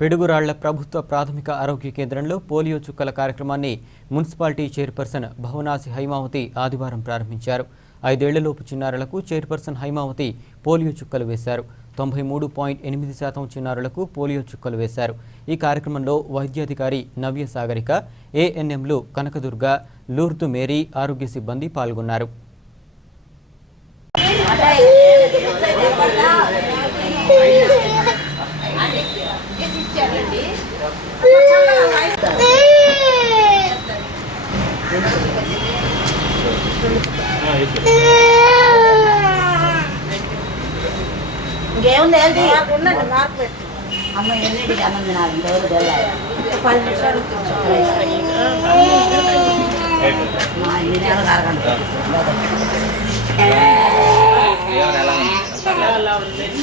పిడుగురాళ్ళ ప్రభుత్వ ప్రాథమిక ఆరోగ్య కేంద్రంలో పోలియో చుక్కల కార్యక్రమాన్ని మున్సిపాలిటీ చైర్పర్సన్ భవనాసి హైమావతి ఆదివారం ప్రారంభించారు. ఐదేళ్ళలోపు చిన్నారులకు చైర్పర్సన్ హైమావతి పోలియో చుక్కలు వేశారు. తొంభై మూడు పాయింట్ ఎనిమిది శాతం చిన్నారులకు పోలియో చుక్కలు వేశారు. ఈ కార్యక్రమంలో వైద్యాధికారి నవ్య సాగరిక ఏఎన్ఎంలు కనకదుర్గ లూర్దు మేరీ ఆరోగ్య సిబ్బంది పాల్గొన్నారు. ఇంకేముంది ఏంటి అమ్మ ఎన్నిటికి అన్నం తినాలి? రోజు వెళ్ళాలి పది నిమిషాలు మా నెలలు అరగంట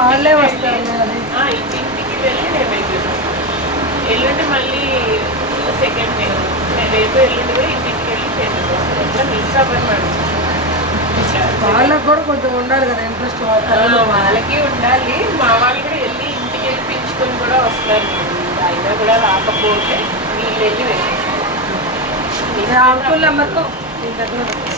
వాళ్ళే వస్తారు ఆ, ఇంటింటికి వెళ్ళి నేను ఎల్లుండి మళ్ళీ సెకండ్ డే రేపు ఎల్లుండి కూడా ఇంటికి వెళ్ళి మెసేజ్ వస్తాను ఇట్లా మిస్ అవ్వని మేడం వాళ్ళకి కూడా కొంచెం ఉండాలి కదా ఇంట్రెస్ట్ వాళ్ళకి ఉండాలి. మా వాళ్ళు కూడా వెళ్ళి ఇంటికి వెళ్ళి పెంచుకొని కూడా వస్తారు. అయినా కూడా రాకపోతే వీళ్ళు వెళ్ళి వేసేస్తారు रामकुल अमर को